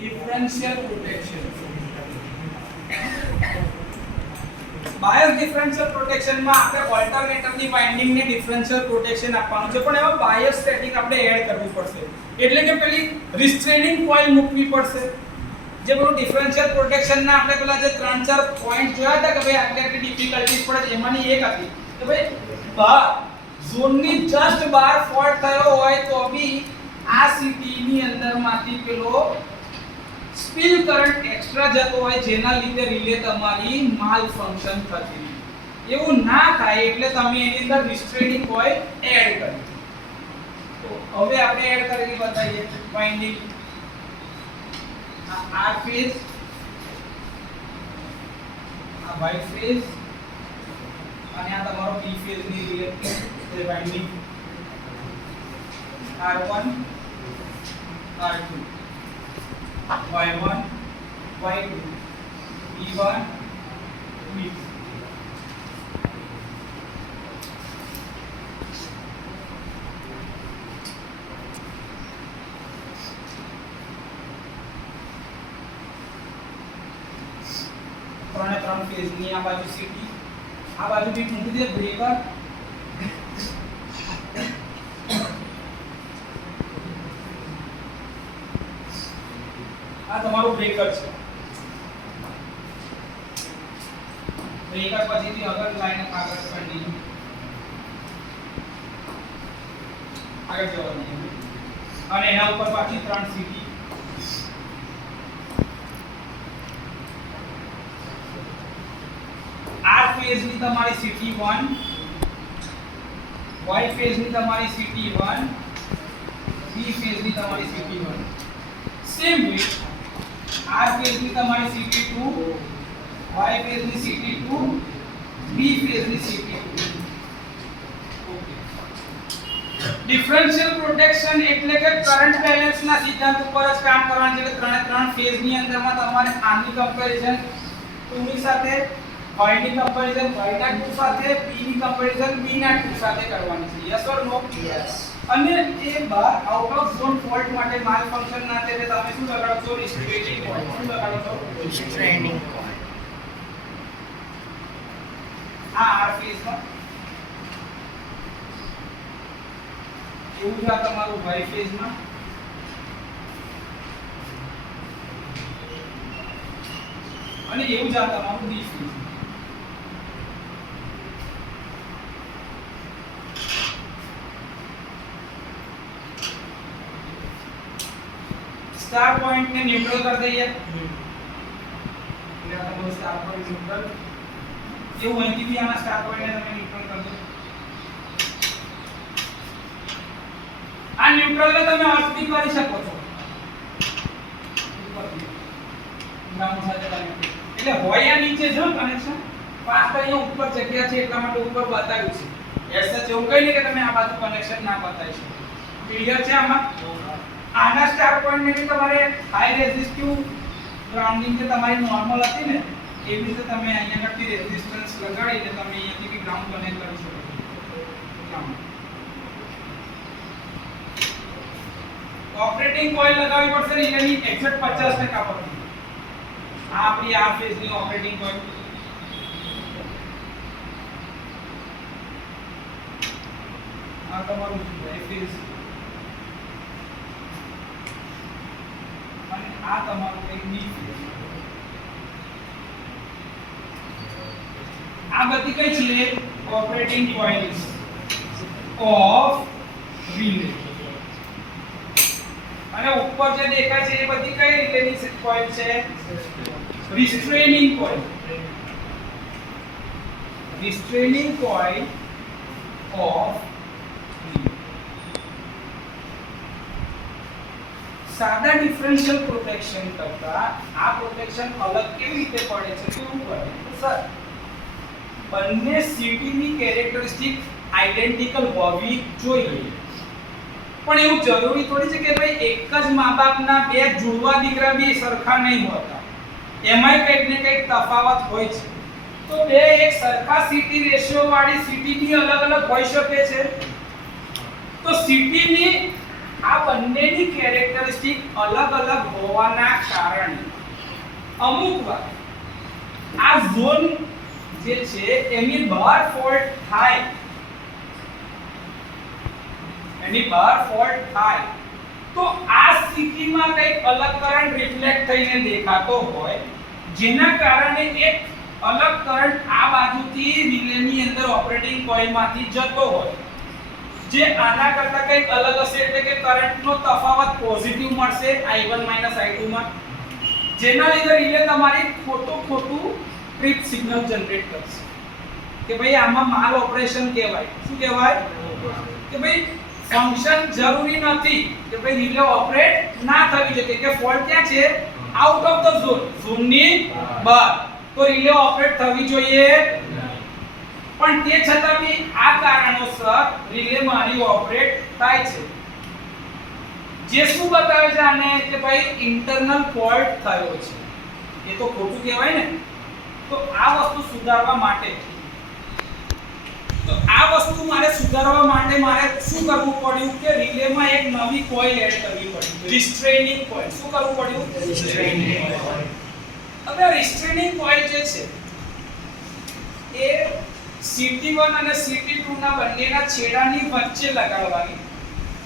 Differential protection. Bias differential protection માં આપણે ઓલ્ટરનેટરની winding ને ડિફરન્શિયલ પ્રોટેક્શન આપવાનું છે, પણ એમાં બાયસ સેટિંગ આપણે એડ કરવું પડશે. એટલે કે પેલી રિસ્ટ્રેનિંગ કોઇલ મૂકવી પડશે. જે પેલું ડિફરન્શિયલ પ્રોટેક્શન ના આપણે પેલા જે 3-4 પોઈન્ટ જોયા હતા કે ભાઈ આટલી ડિફિકલ્ટીઝ પડે, એમાંની એક હતી કે ભાઈ બહાર ઝોનની જસ્ટ બહાર ફોલ્ટ થયો હોય તો બી આ સિટીની અંદરમાંથી પેલો સ્પિલ કરંટ એક્સ્ટ્રા જતો હોય, જેના લીધે રિલે તમારી માલ ફંક્શન થતી. એવું ના થાય એટલે તમે એની અંદર રિસ્ટ્રેનિંગ કોઇલ એડ કરી. તો હવે આપણે એડ કરીને બતાવીએ વાઇન્ડિંગ. આ આર ફેઝ, આ વાય ફેઝ અને આ તમારો પી ફેઝ ની related winding R1 R2 Y1 Y2 B1 B2. ત્રણ ફેઝ ની આ બાજુ સીટી, આ બાજુ બી મૂકી દે બ્રેકર. આ તમારું બ્રેકર છે. બ્રેકર પછીથી આગળ લાઈન આગળ કન્ટિન્યુ આગળ જવાનું અને એના ઉપર પાછી 3 સીટી. આર ફેઝ ની તમારી સીટી 1, વાય ફેઝ ની તમારી સીટી 1, બી ફેઝ ની તમારી CT 1. Same way R phase ની તમારી CT2, Y phase ની CT2, B phase ની CT2. ઓકે. ડિફરન્શિયલ પ્રોટેક્શન એટલે કે કરંટ બેલેન્સ ના સિદ્ધાંત ઉપર જ કામ કરવાનું છે. એટલે ત્રણ ફેઝ ની અંદરમાં તમારે R ની કમ્પેરીઝન 2 ની સાથે, Y ની કમ્પેરીઝન Y ના 2 સાથે, B ની કમ્પેરીઝન B ના 2 સાથે કરવાની છે. Yes or no? યસ. અને એ bar out of zone fault માટે માલ ફંક્શન ના તે તમે શું લગાડો છો? Restraining coil. શું લગાડો છો? Restraining coil. આ આર ફેઝ માં એવું જ આ તમારું વાય ફેઝ માં અને એવું જ આ તમારું બી ફેઝ. स्टार पॉइंट ने न्यूट्रल कर दઈએ. એટલે આ તમારું સ્ટાર પોઈન્ટ ન્યુટ્રલ. એવું અહીંથી બી આના સ્ટાર પોઈન્ટ ને તમે ન્યુટ્રલ કરી દો. આ ન્યુટ્રલ ને તમે અર્થ બી કરી શકો છો. ગ્રાઉન્ડ સાથે કનેક્ટ. એટલે હોય આ નીચે જો કનેક્શન, પાસ તો અહીંયા ઉપર જગ્યા છે એટલા માટે ઉપર બતાવ્યું છે. એસ એચ એવું કઈ નહીં કે તમે આ બાજુ કનેક્શન ના બતાવી શકો. ક્લિયર છે આમાં? આના સ્ટાર પોઈન્ટ ને બી તમારે હાઈ રેઝિસ્ટિવ ગ્રાઉન્ડિંગ જે તમારી નોર્મલ હતી ને એવી રીતે તમે અહીંયા આગળથી રેઝિસ્ટન્સ લગાડીને તમે અહીંયાથી બી ગ્રાઉન્ડ કનેક્ટ કરી શકો છો. ઓપરેટિંગ કોઇલ લગાવવી પડશે ને એની એક્ઝેક્ટ 50% પર. આ આપણી આ ફેઝ ની ઓપરેટિંગ કોઇલ. આ તમારું ફેઝ અને આ તમારું એક બી ફેઝ. આ બધી કઈ છે? Operating coils of relay. અને ઉપર જે દેખાય છે એ બધી કઈ રિલેની કોઇલ છે? રિસ્ટ્રેનિંગ કોઇલ. રિસ્ટ્રેનિંગ કોઇલ ઓફ સાદા ડિફરન્શિયલ પ્રોટેક્શન કરતા આ પ્રોટેક્શન અલગ કેવી રીતે પડે છે? કેવું પડે? સર, બંને સીટીની કેરેક્ટરિસ્ટિક આઇડેન્ટિકલ હોવી જોઈએ. પણ એવું જરૂરી થોડી છે કે ભાઈ એક જ મા-બાપના બે જુડવા દીકરા બી સરખા નહીં હોતા. એમાંય કંઈક ને કંઈક તફાવત હોય છે. તો બે એક સરખા સીટી રેશિયો વાળી સીટી બી અલગ અલગ હોઈ શકે છે. તો સીટીની આ બંનેની કેરેક્ટરિસ્ટિક અલગ અલગ હોવાના કારણે અમુક વાર આ ઝોન જે છે એની બહાર ફોલ્ટ થાય, તો આ સ્થિતિમાં કંઈક અલગ કરંટ રિફ્લેક્ટ થઈને દેખાતો હોય, જેના કારણે એક અલગ કરંટ આ બાજુથી રિલેની અંદર ઓપરેટિંગ કોઇલમાંથી જતો હોય, જે આના કરતા કંઈક અલગ હશે, એટલે કે કરંટનો તફાવત પોઝિટિવ મળશે I1 I2 માં, જેના લીધે રિલે તમારી ખોટું ટ્રિપ સિગ્નલ જનરેટ કરશે કે ભાઈ આમાં માલ ઓપરેશન કહેવાય. શું કહેવાય? કે ભાઈ ફંક્શન જરૂરી નથી કે ભાઈ રિલે ઓપરેટ ના થવી જોઈએ, કે ફોલ્ટ ક્યાં છે? આઉટ ઓફ ધ ઝોનની બહાર, તો રિલે ઓપરેટ થવી જોઈએ, પણ તે છતાં બી આ કારણોસર રિલે મારી ઓપરેટ થાય છે, જે શું બતાવે છે આને કે ભાઈ ઇન્ટરનલ ફોલ્ટ થયો છે. એ તો ખોટું કહેવાય ને. તો આ વસ્તુ સુધારવા માટે મારે શું કરવું પડ્યું કે રિલેમાં એક નવી કોઇલ એડ કરવી પડી, રિસ્ટ્રેનિંગ કોઇલ. શું કરવું પડ્યું? રિસ્ટ્રેનિંગ કોઇલ. હવે રિસ્ટ્રેનિંગ કોઇલ જે છે એ CT1 અને CT2 ના બંનેના છેડાની વચ્ચે લગાડવાની,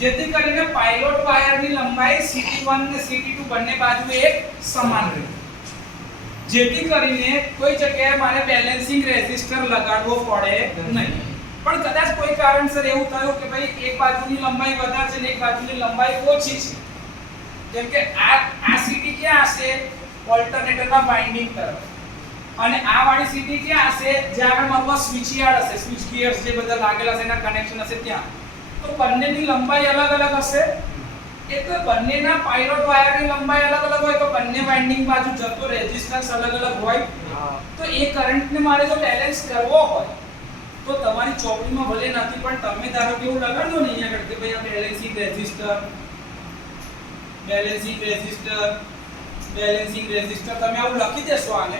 જેથી કરીને પાયલોટ વાયરની લંબાઈ CT1 અને CT2 બંને બાજુ એક સમાન રહે, જેથી કરીને કોઈ જગ્યાએ મારે બેલેન્સિંગ રેઝિસ્ટર લગાડવો પડે નહીં. પણ કદાચ કોઈ કારણસર એવું થયું કે ભાઈ એક બાજુની લંબાઈ વધારે છે અને એક બાજુની લંબાઈ ઓછી છે, જેમ કે આ CT ક્યાં હશે? ઓલ્ટરનેટરના વાઇન્ડિંગ તરફ, અને આ વાળી CT ક્યાં હશે? જ્યાં આગળ મારું સ્વિચ યાર્ડ હશે, સ્વિચ ગિયર્સ જે બધા લાગેલા છે એના કનેક્શન હશે ત્યાં. તો બંનેની લંબાઈ અલગ અલગ હશે, એટલે બંનેના પાયલોટ વાયરની લંબાઈ અલગ અલગ હોય, તો બંને વાઇન્ડિંગ બાજુ જતો રેઝિસ્ટન્સ અલગ અલગ હોય. તો એ કરંટને મારે જો બેલેન્સ કરવો હોય તો તમારી ચોપડીમાં ભલે નથી, પણ તમે ધારો કે એવું લગાડો ને અહીંયા આગળ કે ભાઈ આ બેલેન્સિંગ રેઝિસ્ટર તમે આવું લખી દેશો આને,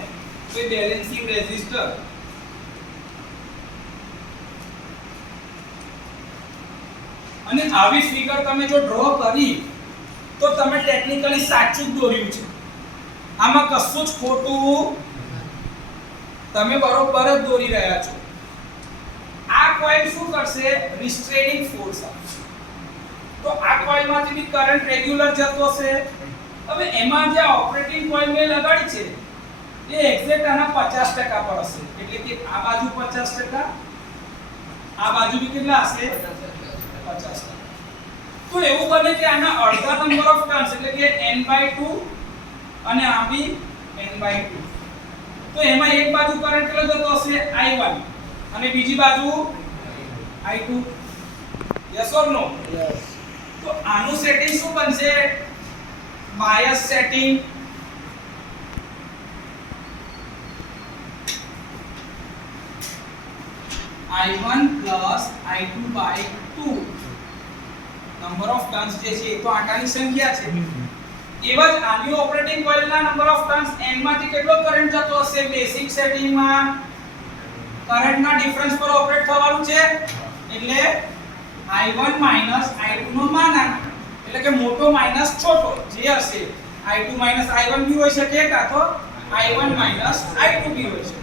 તો એ બેલેન્સિંગ રેઝિસ્ટર અને આવી ફિગર તમે જો ડ્રો કરી તો તમે ટેકનિકલી સાચું જ દોર્યું છે, આમાં કશું જ ખોટું, તમે બરોબર જ દોરી રહ્યા છો. આ કોઇલ શું કરશે? રિસ્ટ્રેનિંગ ફોર્સ આપશે, તો આ કોઇલમાંથી બી કરંટ રેગ્યુલર જતો હશે. હવે એમાં જે ઓપરેટિંગ કોઇલ મેં લગાડી છે એ એક્ઝેક્ટ આના 50% પર હશે, એટલે કે આ બાજુ 50%, આ બાજુ બી કેટલા હશે? 50%. તો એવું બને કે આના અડધા નંબર ઓફ ટર્ન્સ, એટલે કે n/2 અને આ બી n/2. તો એમાં એક બાજુ કરંટ કેટલો જતો હશે? I1, અને બીજી બાજુ I2. Yes or no? Yes. તો આનું સેટિંગ શું બનશે? Bias setting. I1 I2/2 number of turns જે છે એ તો આટાની સંખ્યા છે. એવા જ આની ઓપરેટિંગ કોઇલના નંબર ઓફ ટર્ન્સ n માંથી કેટલો કરંટ જતો હશે? બેસિક સેટિંગમાં કરંટના ડિફરન્સ પર ઓપરેટ થવાનું છે, એટલે I1 I2 નો માનાંક, એટલે કે મોટો માઈનસ છોટો જે હશે I2 I1 બી હોઈ શકે, કાં તો I1 I2 બી હોઈ શકે.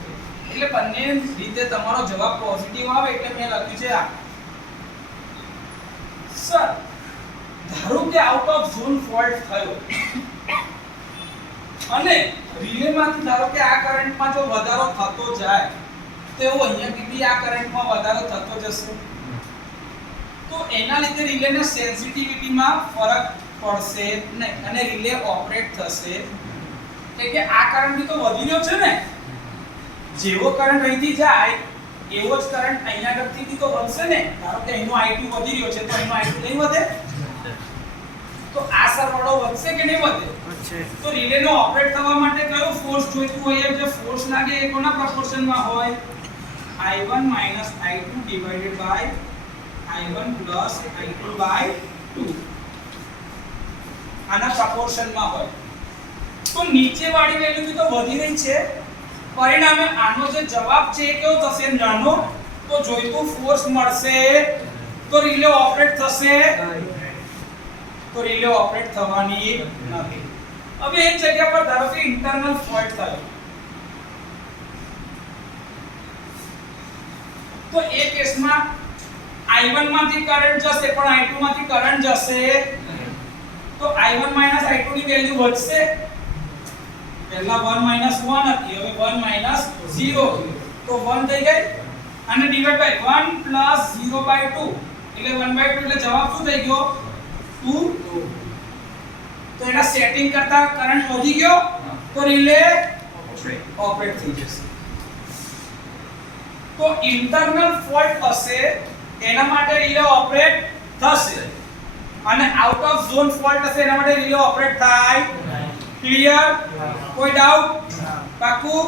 એટલે બંને રીતે તમારો જવાબ પોઝિટિવ આવે, એટલે મેં લખ્યું છે આ. સર, ધારો કે આઉટ ઓફ ઝોન ફોલ્ટ થયો અને રિલેમાંથી ધારો કે આ કરંટમાં જો વધારો થતો જાય તો એવું અહીંયા બી આ કરંટમાં વધારો થતો જશે, તો એના લીધે રિલેના સેન્સિટિવિટીમાં ફરક પડશે નહીં અને રિલે ઓપરેટ થશે. એટલે કે આ કરંટ બી તો વધી રહ્યો છે ને, જેવો કરંટ અહીંથી જાય એવો જ કરંટ અહીંયા આગળથી તો વધશે ને. ધારો કે અહીંનો I2 વધી રહ્યો છે તો અહીંનો I2 નહીં વધે, તો આ સરવાળો વધશે કે નહીં વધે? વધશે. તો રિલેનો ઓપરેટ થવા માટે કયો ફોર્સ જોઈતું હોય? જે ફોર્સ લાગે એ કોના પ્રોપોર્શનમાં હોય? I1 I2 divided by I1 I2/2 આના પ્રોપોર્શનમાં હોય. તો નીચે વાળી વેલ્યુ બી તો વધી રહી છે, પરિણામે આનો જે જવાબ છે એ કેવો થશે? નાનો. તો જોઈતું ફોર્સ મળશે તો રિલે ઓપરેટ થશે તો રિલે ઓપરેટ થવાની નથી. હવે એક જગ્યા પર ધારો કે ઇન્ટરનલ ફોલ્ટ થયો, તો એ કેસમાં I1 માંથી કરંટ જશે પણ I2 માંથી કરંટ જશે તો I1 I2 ની વેલ્યુ વધશે. પહેલા 1 1 હતી, હવે 1 0 તો 1 થઈ ગઈ અને ડિવાઇડ બાય 1 પ્લસ 0/2 એટલે 1/2 એટલે જવાબ શું થઈ ગયો 2. તો એના સેટિંગ કરતા કરંટ વધી ગયો તો રિલે ઓપરેટ થઈ જશે. તો ઇન્ટરનલ ફોલ્ટ હશે એના માટે રિલે ઓપરેટ થશે અને આઉટ ઓફ ઝોન ફોલ્ટ હશે એના માટે રિલે ઓપરેટ થાય. ક્લિયર? કોઈ ડાઉટ? પાકું?